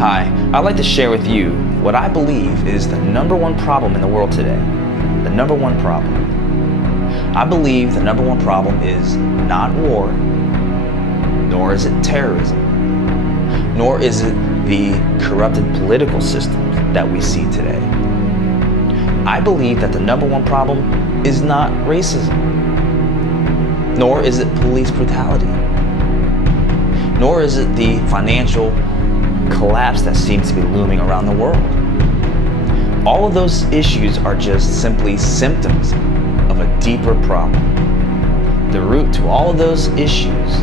Hi, I'd like to share with you what I believe is the number one problem in the world today. The number one problem. I believe the number one problem is not war, nor is it terrorism, nor is it the corrupted political systems that we see today. I believe that the number one problem is not racism, nor is it police brutality, nor is it the financial collapse that seems to be looming around the world. All of those issues are just simply symptoms of a deeper problem. The root to all of those issues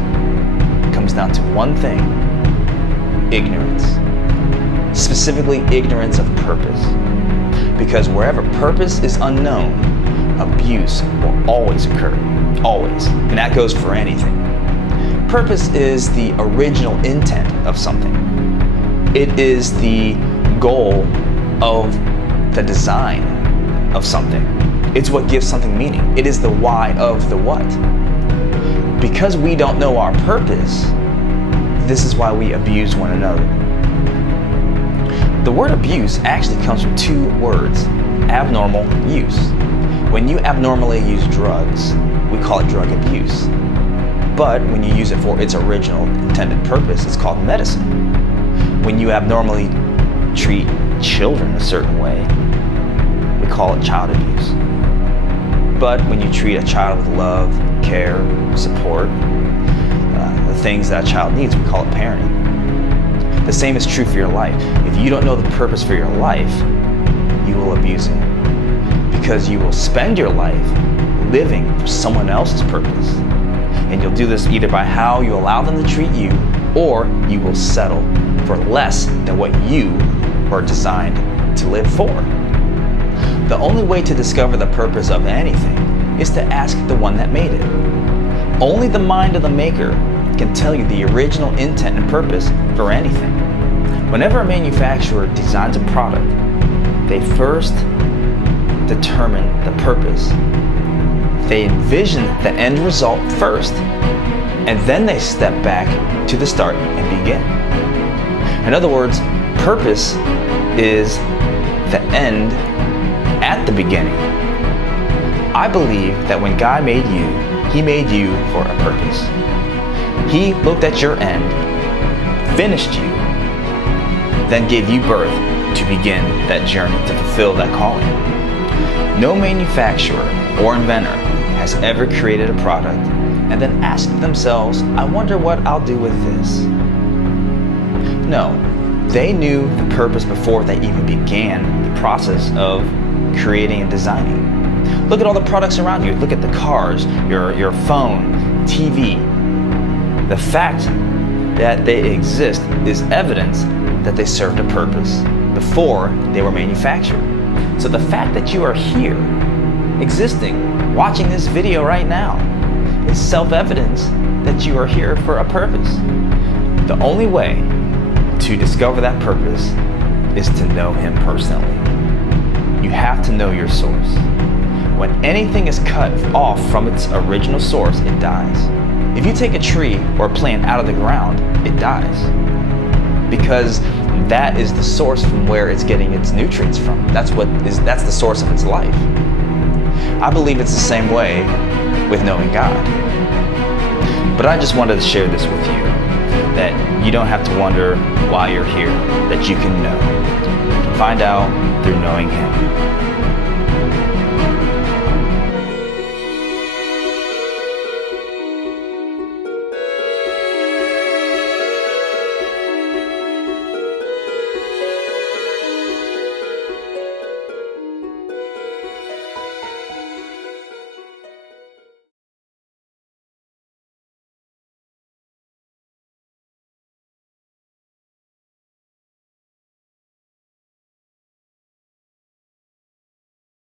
comes down to one thing: ignorance. Specifically, ignorance of purpose. Because wherever purpose is unknown, abuse will always occur. Always. And that goes for anything. Purpose is the original intent of something. It is the goal of the design of something. It's what gives something meaning. It is the why of the what. Because we don't know our purpose, this is why we abuse one another. The word abuse actually comes from two words: abnormal use. When you abnormally use drugs, we call it drug abuse. But when you use it for its original intended purpose, it's called medicine. When you abnormally treat children a certain way, we call it child abuse. But when you treat a child with love, care, support, the things that a child needs, we call it parenting. The same is true for your life. If you don't know the purpose for your life, you will abuse it. Because you will spend your life living for someone else's purpose. And you'll do this either by how you allow them to treat you, or you will settle for less than what you are designed to live for. The only way to discover the purpose of anything is to ask the one that made it. Only the mind of the maker can tell you the original intent and purpose for anything. Whenever a manufacturer designs a product, they first determine the purpose. They envision the end result first, and then they step back to the start and begin. In other words, purpose is the end at the beginning. I believe that when God made you, He made you for a purpose. He looked at your end, finished you, then gave you birth to begin that journey, to fulfill that calling. No manufacturer or inventor has ever created a product and then asked themselves, I wonder what I'll do with this. No, they knew the purpose before they even began the process of creating and designing. Look at all the products around you. Look at the cars, your phone, TV. The fact that they exist is evidence that they served a purpose before they were manufactured. So the fact that you are here, existing, watching this video right now, is self-evidence that you are here for a purpose. The only way to discover that purpose is to know Him personally. You have to know your source. When anything is cut off from its original source, it dies. If you take a tree or a plant out of the ground, it dies. Because that is the source from where it's getting its nutrients from. That's the source of its life. I believe it's the same way with knowing God. But I just wanted to share this with you, that you don't have to wonder why you're here, that you can know. You can find out through knowing Him.